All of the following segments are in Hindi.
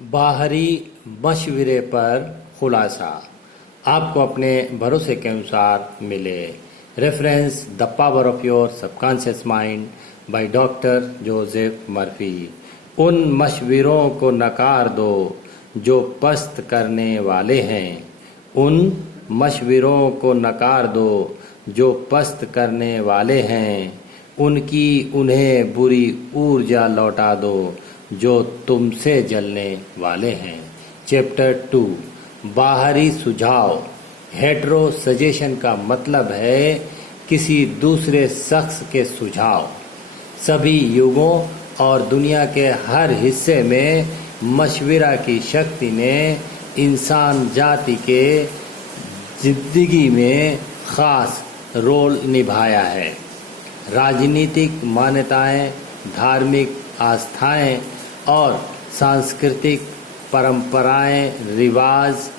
बाहरी मशवरे पर खुलासा आपको अपने भरोसे के अनुसार मिले। Reference the power of your subconscious mind by doctor Joseph Murphy. उन मशवरों को नकार दो जो पस्त करने वाले हैं। उन मशवरों को नकार दो जो पस्त करने वाले हैं। उनकी उन्हें बुरी ऊर्जा लौटा दो जो तुमसे जलने वाले हैं। चैप्टर 2 बाहरी सुझाव। हेटेरो सजेशन का मतलब है किसी दूसरे शख्स के सुझाव। सभी युगों और दुनिया के हर हिस्से में मशवरा की शक्ति ने इंसान जाति के जिंदगी में खास रोल निभाया है। राजनीतिक मान्यताएं, धार्मिक आस्थाएं और सांस्कृतिक परंपराएं, रिवाज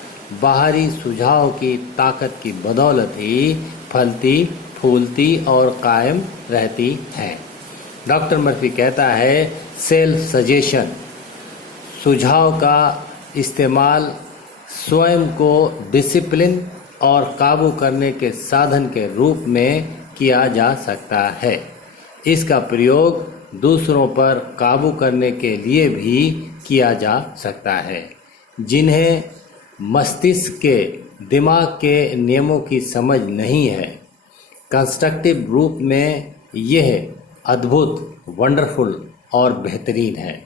बाहरी सुझाव की ताकत की बदौलत ही फलती, फूलती और कायम रहती हैं। डॉक्टर मर्फी कहता है, सेल्फ सजेशन सुझाव का इस्तेमाल स्वयं को डिसिप्लिन और काबू करने के साधन के रूप में किया जा सकता है। इसका प्रयोग दूसरों पर काबू करने के लिए भी किया जा सकता है जिन्हें मस्तिष्क के दिमाग के नियमों की समझ नहीं है। कंस्ट्रक्टिव रूप में यह अद्भुत, वंडरफुल और बेहतरीन है।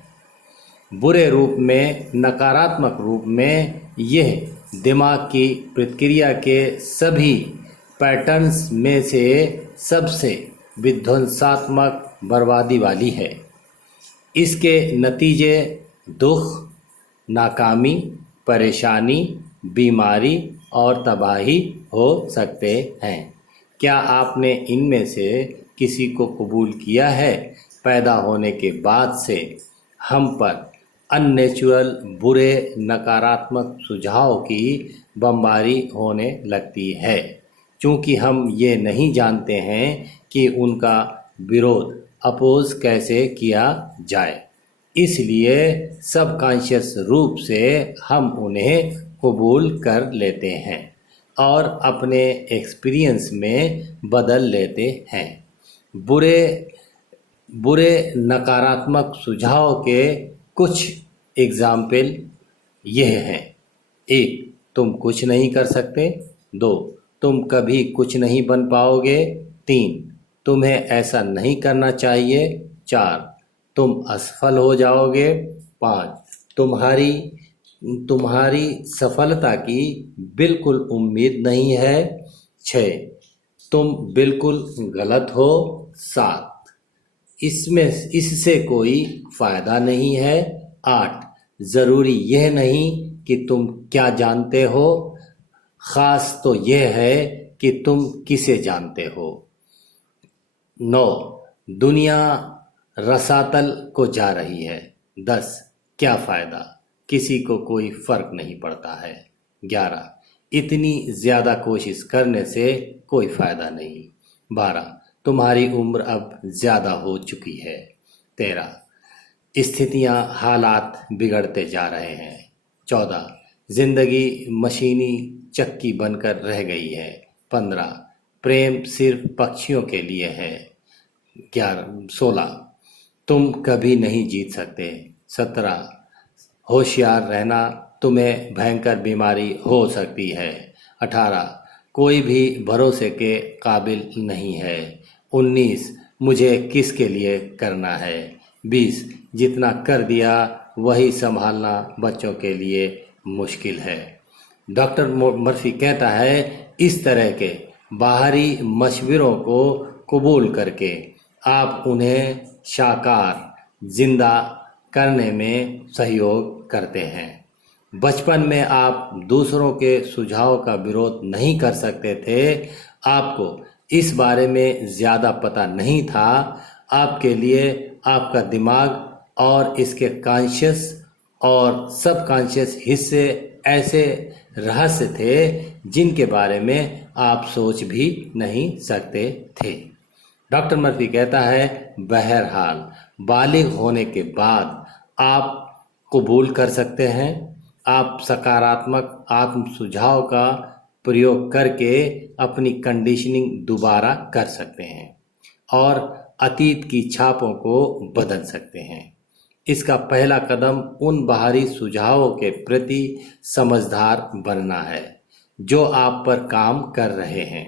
बुरे रूप में, नकारात्मक रूप में यह दिमाग की प्रतिक्रिया के सभी पैटर्न्स में से सबसे विध्वंसात्मक, बर्बादी वाली है। इसके नतीजे दुख, नाकामी, परेशानी, बीमारी और तबाही हो सकते हैं। क्या आपने इनमें से किसी को कबूल किया है? पैदा होने के बाद से हम पर अननेचुरल, बुरे, नकारात्मक सुझाव की बमबारी होने लगती है क्योंकि हम ये नहीं जानते हैं कि उनका विरोध, अपोज कैसे किया जाए। इसलिए सबकॉन्शियस रूप से हम उन्हें कबूल कर लेते हैं और अपने एक्सपीरियंस में बदल लेते हैं। बुरे नकारात्मक सुझाव के कुछ एग्जाम्पल यह हैं। 1. तुम कुछ नहीं कर सकते। 2. तुम कभी कुछ नहीं बन पाओगे। 3. तुम्हें ऐसा नहीं करना चाहिए। 4. तुम असफल हो जाओगे। 5. तुम्हारी सफलता की बिल्कुल उम्मीद नहीं है। 6. तुम बिल्कुल गलत हो। 7. इससे कोई फायदा नहीं है। 8. ज़रूरी यह नहीं कि तुम क्या जानते हो, ख़ास तो यह है कि तुम किसे जानते हो। 9. दुनिया रसातल को जा रही है। 10. क्या फ़ायदा, किसी को कोई फ़र्क नहीं पड़ता है। 11. इतनी ज़्यादा कोशिश करने से कोई फ़ायदा नहीं। 12. तुम्हारी उम्र अब ज़्यादा हो चुकी है। 13. स्थितियां, हालात बिगड़ते जा रहे हैं। 14. जिंदगी मशीनी चक्की बनकर रह गई है। 15. प्रेम सिर्फ पक्षियों के लिए है। 16. तुम कभी नहीं जीत सकते। 17. होशियार रहना, तुम्हें भयंकर बीमारी हो सकती है। 18. कोई भी भरोसे के काबिल नहीं है। 19. मुझे किसके लिए करना है। 20. जितना कर दिया वही संभालना बच्चों के लिए मुश्किल है। डॉक्टर मर्फी कहता है, इस तरह के बाहरी मशवरों को कबूल करके आप उन्हें साकार, जिंदा करने में सहयोग करते हैं। बचपन में आप दूसरों के सुझाव का विरोध नहीं कर सकते थे। आपको इस बारे में ज़्यादा पता नहीं था। आपके लिए आपका दिमाग और इसके कॉन्शियस और सबकॉन्शियस हिस्से ऐसे रहस्य थे जिनके बारे में आप सोच भी नहीं सकते थे। डॉक्टर मर्फी कहता है, बहरहाल बालिग होने के बाद आप कबूल कर सकते हैं। आप सकारात्मक आत्म सुझाव का प्रयोग करके अपनी कंडीशनिंग दोबारा कर सकते हैं और अतीत की छापों को बदल सकते हैं। इसका पहला कदम उन बाहरी सुझावों के प्रति समझदार बनना है जो आप पर काम कर रहे हैं।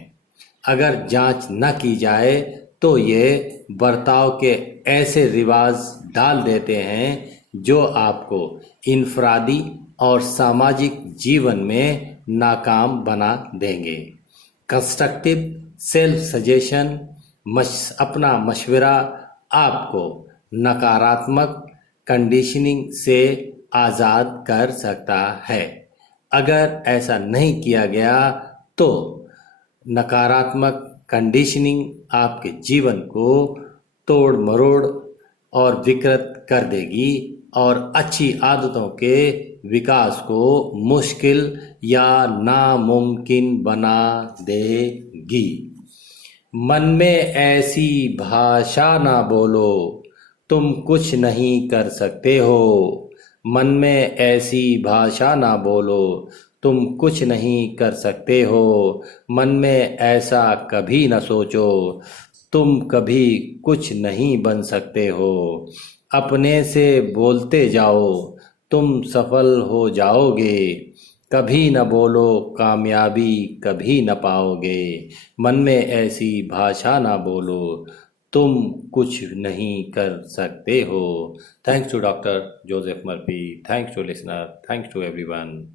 अगर जांच न की जाए तो ये बर्ताव के ऐसे रिवाज डाल देते हैं जो आपको इनफरादी और सामाजिक जीवन में नाकाम बना देंगे। कंस्ट्रक्टिव सेल्फ सजेशन अपना मशवरा आपको नकारात्मक कंडीशनिंग से आज़ाद कर सकता है। अगर ऐसा नहीं किया गया तो नकारात्मक कंडीशनिंग आपके जीवन को तोड़ मरोड़ और विकृत कर देगी और अच्छी आदतों के विकास को मुश्किल या नामुमकिन बना देगी। मन में ऐसी भाषा ना बोलो, तुम कुछ नहीं कर सकते हो। मन में ऐसी भाषा ना बोलो, तुम कुछ नहीं कर सकते हो। मन में ऐसा कभी न सोचो, तुम कभी कुछ नहीं बन सकते हो। अपने से बोलते जाओ, तुम सफल हो जाओगे। कभी न बोलो कामयाबी कभी न पाओगे। मन में ऐसी भाषा ना बोलो, तुम कुछ नहीं कर सकते हो। Thanks to doctor Joseph Murphy. Thanks to listener. Thanks to everyone.